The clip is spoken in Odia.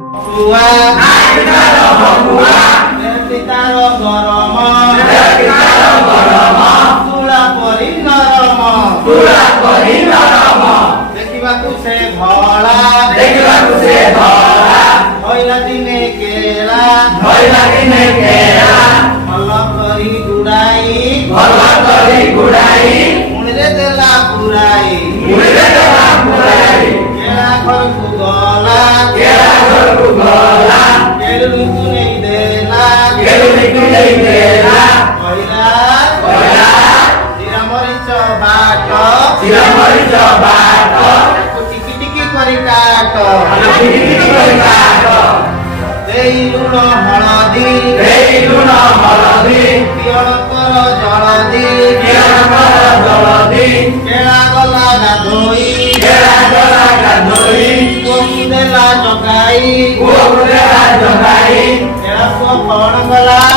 Dua, kita nomor dua. Kita nomor Tula porin noromo. ଦେଖିବାକୁ ସେ ଭଳା ହଇଲା ଦିନେ କେଳା ଭଲ କରି ଗୁଡାଇ ମୁଣିରେ ଦେଲା ପୁରାଇ କେଳା ଘରକୁ ଗଲା କେଳୁକୁ ନେଇ ଦେଲା କହିଲା ଚିରାମରିଚ ବାଟ ଟିକି ଟିକି କରି କାଟ ଦେଇ ଲୁଣ ହଳଦୀ ପିଅଣଙ୍କର ଜଳଦି କେଳା ଗଲା ଗାଧୋଇ ପୁଅକୁ ଦେଲା ଜଗାଇ କେଳା ପୁଅ କଣ ଗଲା